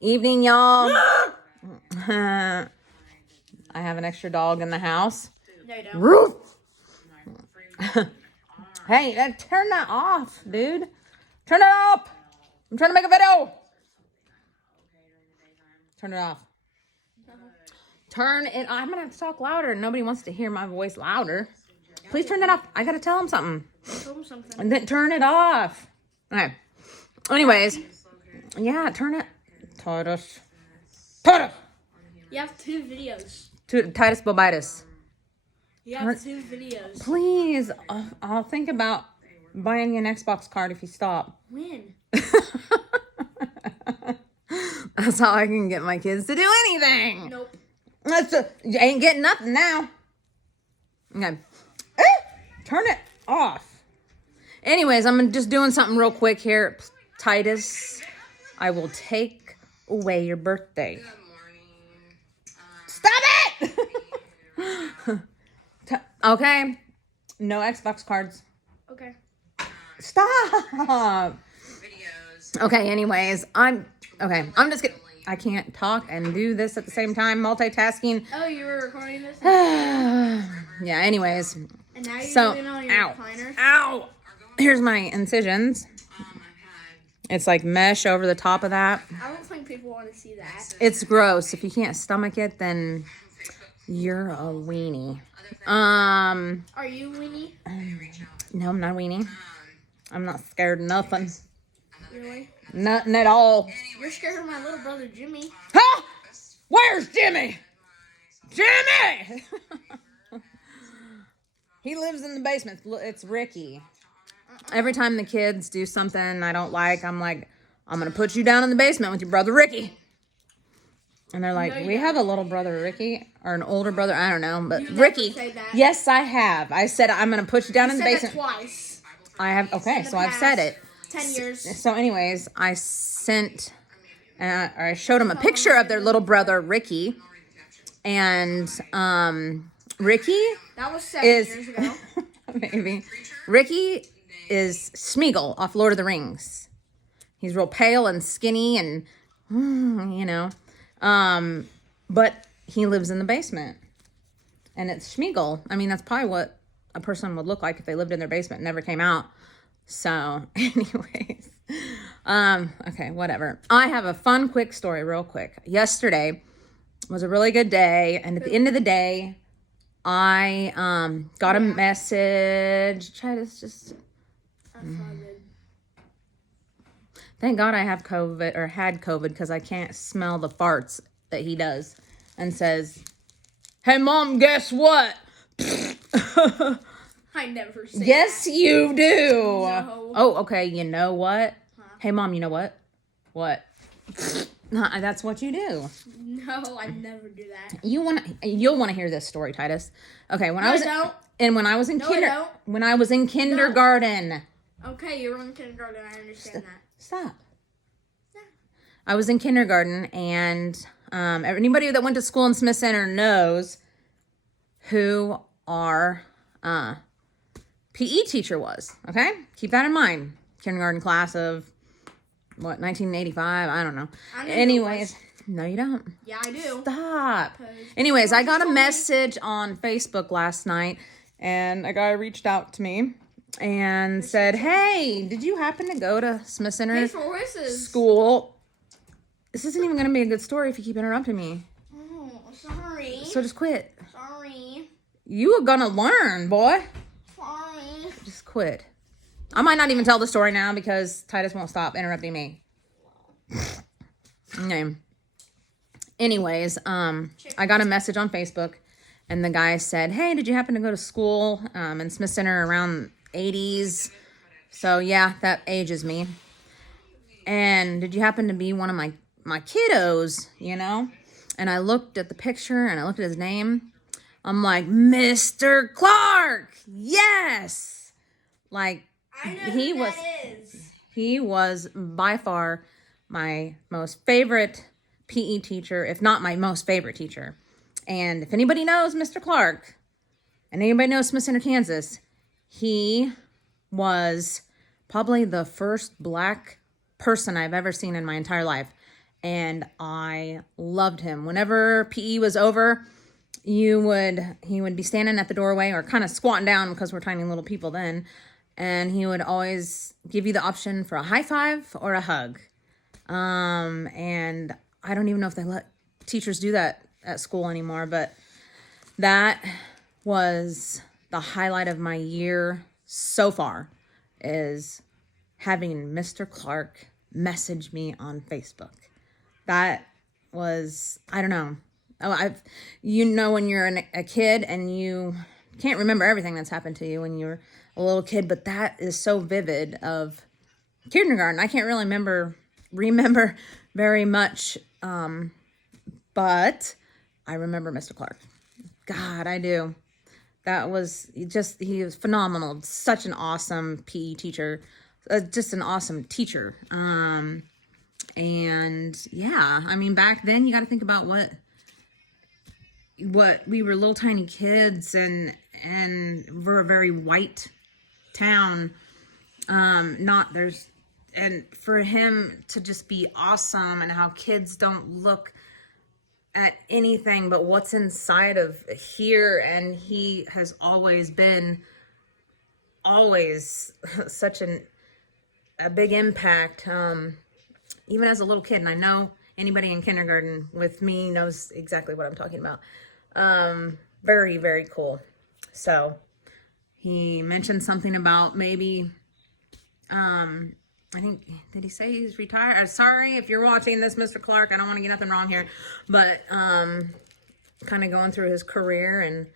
Evening, y'all. I have an extra dog in the house. No, you don't. Roof. Hey, turn that off, dude. Turn it off. I'm trying to make a video. Turn it off. Turn it. I'm gonna have to talk louder. Nobody wants to hear my voice louder. Please turn that off. I gotta tell him something. Tell him something. And then turn it off. Okay. Anyways, yeah, turn it. Titus. You have 2 videos. Titus Bobitis. You have 2 videos. Please, I'll think about buying you an Xbox card if you stop. When? That's how I can get my kids to do anything. Nope. You ain't getting nothing now. Okay. Turn it off. Anyways, I'm just doing something real quick here. Titus, I will take away your birthday. Stop it! Okay. No Xbox cards. Okay. Stop. Okay, anyways, I'm just kidding. I can't talk and do this at the same time, multitasking. Oh, you were recording this? Yeah, anyways. And now you're So, doing all your ow. recliners? Ow. Here's my incisions. It's like mesh over the top of that. I don't think people want to see that. It's gross. If you can't stomach it, then you're a weenie. Are you weenie? No, I'm not a weenie. I'm not scared of nothing. Really? Nothing at all. You're scared of my little brother Jimmy. Huh? Where's Jimmy? Jimmy! He lives in the basement. It's Ricky. Every time the kids do something I don't like, I'm like, I'm going to put you down in the basement with your brother Ricky. And they're like, No, you we don't. have a little brother Ricky, or an older brother, I don't know, but You never Ricky. say that. Yes, I have. I said I'm going to put you down in the Said basement. that twice. I have. Okay, In the so I've said past it. 10 years. So, anyways, I sent, or I showed him a picture of their little brother Ricky, and Ricky That was 7 years ago. maybe Ricky is Smeagol off Lord of the Rings. He's real pale and skinny, and you know, but he lives in the basement, and it's Smeagol. I mean, that's probably what a person would look like if they lived in their basement and never came out. So, anyways, okay, whatever. I have a fun, quick story, real quick. Yesterday was a really good day, and at the end of the day, I got a message. Try to just. That's not good. Thank God I have COVID, or had COVID, because I can't smell the farts that he does, and says, "Hey, Mom, guess what?" I never say Yes, you do. No. Oh, okay. You know what? Huh? Hey, Mom, you know what? What? That's what you do. that. No, I never do that. You'll want to hear this story, Titus. Okay, when No, I was I don't. and when I was in No, I don't. when I was in kindergarten. Okay, you were in kindergarten. I understand that. Stop. Yeah. I was in kindergarten, and anybody that went to school in Smith Center knows who our PE teacher was. Okay, keep that in mind. Kindergarten class of what, 1985? I don't know. I know who it Anyways, no, you don't. Yeah, I do. Stop. 'Cause Anyways, I got a told me- message on Facebook last night, and a guy reached out to me and said, "Hey, did you happen to go to Smith Center Hey, for voices. school?" This isn't even going to be a good story if you keep interrupting me. Oh, sorry. So just quit. Sorry. You are going to learn, boy. Sorry. Just quit. I might not even tell the story now because Titus won't stop interrupting me. Okay. Anyways, I got a message on Facebook, and the guy said, "Hey, did you happen to go to school in Smith Center around 80s?" So yeah, that ages me. And did you happen to be one of my kiddos, you know? And I looked at the picture and I looked at his name. I'm like, Mr. Clark, yes. Like, I know he who was that is. he was by far my most favorite PE teacher, if not my most favorite teacher. And if anybody knows Mr. Clark, and anybody knows Smith Center, Kansas, he was probably the first black person I've ever seen in my entire life. and I loved him. Whenever PE was over, he would be standing at the doorway or kind of squatting down because we're tiny little people then, and he would always give you the option for a high five or a hug. And I don't even know if they let teachers do that at school anymore, but that was the highlight of my year so far, is having Mr. Clark message me on Facebook. That was, I don't know. Oh, when you're a kid and you can't remember everything that's happened to you when you're a little kid, but that is so vivid of kindergarten. I can't really remember very much, but I remember Mr. Clark. God, I do. That was he was phenomenal. Such an awesome PE teacher. Just an awesome teacher. And yeah, I mean, back then you got to think about what we were little tiny kids, and we're a very white town. And for him to just be awesome, and how kids don't look at anything but what's inside of here, and he has always been such a big impact, even as a little kid. And I know anybody in kindergarten with me knows exactly what I'm talking about. Very, very cool. So he mentioned something about maybe, I think, did he say he's retired? I'm sorry if you're watching this, Mr. Clark. I don't want to get nothing wrong here, but kind of going through his career,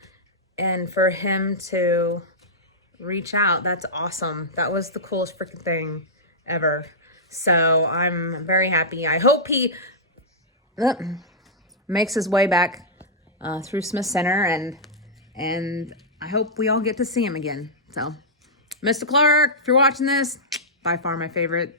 and for him to reach out, that's awesome. That was the coolest freaking thing ever. So I'm very happy. I hope he makes his way back through Smith Center, and I hope we all get to see him again. So, Mr. Clark, if you're watching this, by far my favorite